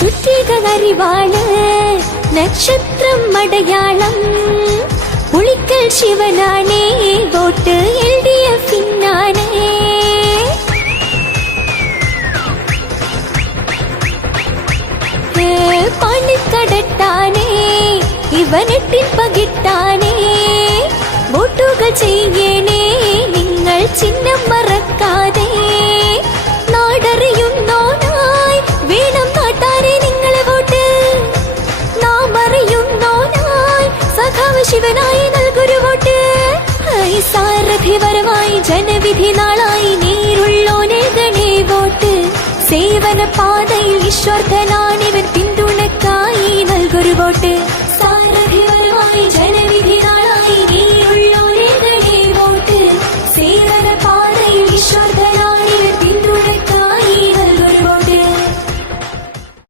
ചുറ്റിക കരിവാള് നക്ഷത്രം അടയാളം പുളിക്കൽ ശിവനാണേ വോട്ട് LDF-നാണേ. പണിക്കടട്ടാനേ ഇവനെട്ടിൻ പകിട്ടാനേ വോട്ടുകൾ ചെയ്യണേ നിങ്ങൾ ചിഹ്നം മറക്കാതെ. നാടറിയുന്നോനായി വേണം നാട്ടാരെ നിങ്ങളെ വോട്ട്. നാം അറിയുന്നോനായി സഖാവ് ശിവനായി നൽകൊരു വോട്ട്. സാരഥി വരവായി ജനവിധി നാളായി നേരുള്ളോനെ ഗണേ വോട്ട്. സേവന പാതയിൽ ഈശ്വർദ്ധനാണിവൻ പിന്തുണക്കായി നൽകൊരു വോട്ട്.